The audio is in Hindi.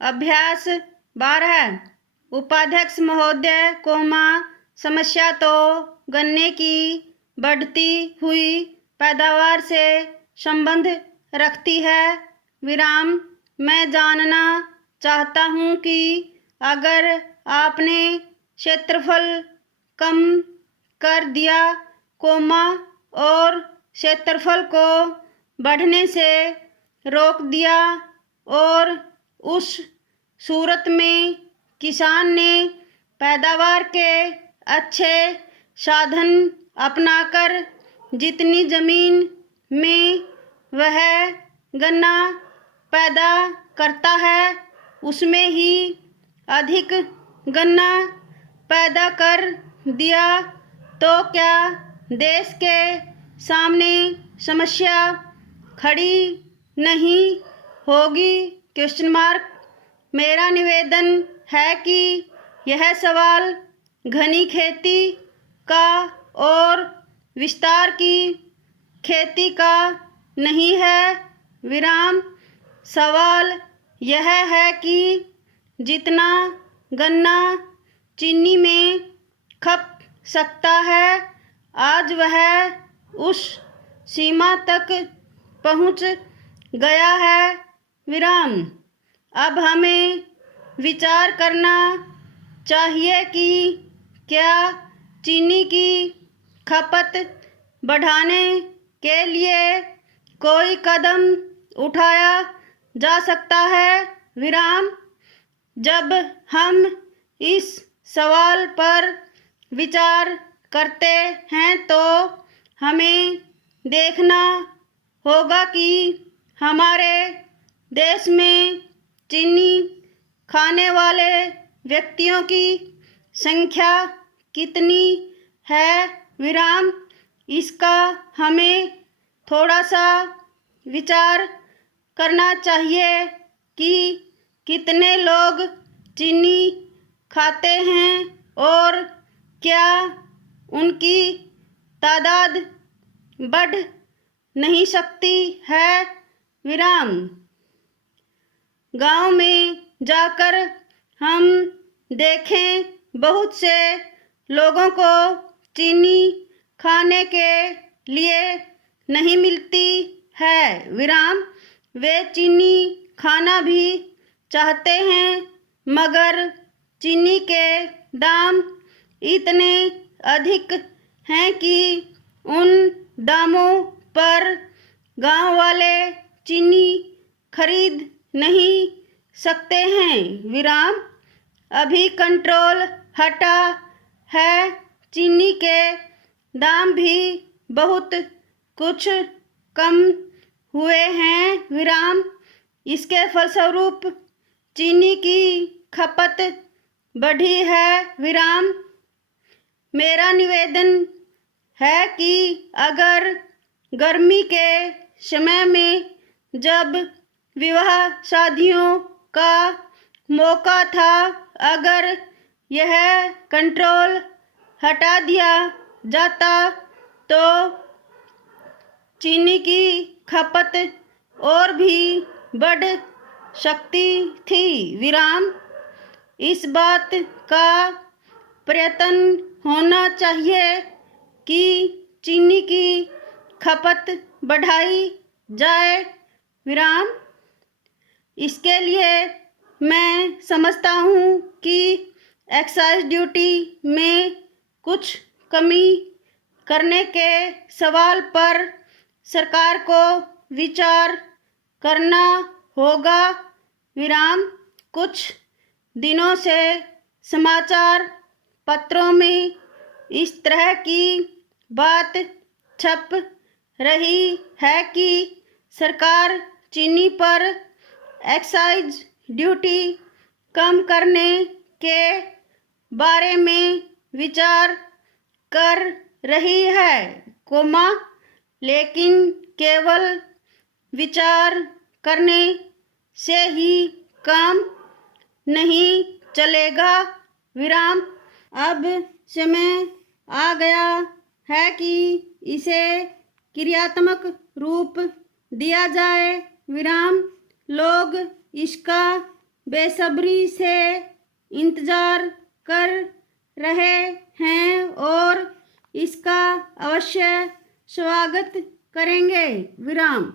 अभ्यास 12। उपाध्यक्ष महोदय, समस्या तो गन्ने की बढ़ती हुई पैदावार से संबंध रखती है। मैं जानना चाहता हूँ कि अगर आपने क्षेत्रफल कम कर दिया, और क्षेत्रफल को बढ़ने से रोक दिया, और उस सूरत में किसान ने पैदावार के अच्छे साधन अपनाकर जितनी जमीन में वह गन्ना पैदा करता है, उसमें ही अधिक गन्ना पैदा कर दिया, तो क्या देश के सामने समस्या खड़ी नहीं होगी? मेरा निवेदन है कि यह सवाल घनी खेती का और विस्तार की खेती का नहीं है। सवाल यह है कि जितना गन्ना चीनी में खप सकता है, आज वह उस सीमा तक पहुंच गया है। अब हमें विचार करना चाहिए कि क्या चीनी की खपत बढ़ाने के लिए कोई कदम उठाया जा सकता है। जब हम इस सवाल पर विचार करते हैं तो हमें देखना होगा कि हमारे देश में चीनी खाने वाले व्यक्तियों की संख्या कितनी है। इसका हमें थोड़ा सा विचार करना चाहिए कि कितने लोग चीनी खाते हैं और क्या उनकी तादाद बढ़ नहीं सकती है। गांव में जाकर हम देखें, बहुत से लोगों को चीनी खाने के लिए नहीं मिलती है। वे चीनी खाना भी चाहते हैं, मगर चीनी के दाम इतने अधिक हैं कि उन दामों पर गांव वाले चीनी खरीद नहीं सकते हैं। अभी कंट्रोल हटा है, चीनी के दाम भी बहुत कुछ कम हुए हैं। इसके फलस्वरूप चीनी की खपत बढ़ी है। मेरा निवेदन है कि अगर गर्मी के समय में जब विवाह शादियों का मौका था, अगर यह कंट्रोल हटा दिया जाता तो चीनी की खपत और भी बढ़ सकती थी। इस बात का प्रयत्न होना चाहिए कि चीनी की खपत बढ़ाई जाए। इसके लिए मैं समझता हूँ कि एक्साइज ड्यूटी में कुछ कमी करने के सवाल पर सरकार को विचार करना होगा। कुछ दिनों से समाचार पत्रों में इस तरह की बात छप रही है कि सरकार चीनी पर एक्साइज ड्यूटी कम करने के बारे में विचार कर रही है, लेकिन केवल विचार करने से ही काम नहीं चलेगा। अब समय आ गया है कि इसे क्रियात्मक रूप दिया जाए। लोग इसका बेसब्री से इंतजार कर रहे हैं और इसका अवश्य स्वागत करेंगे। विराम।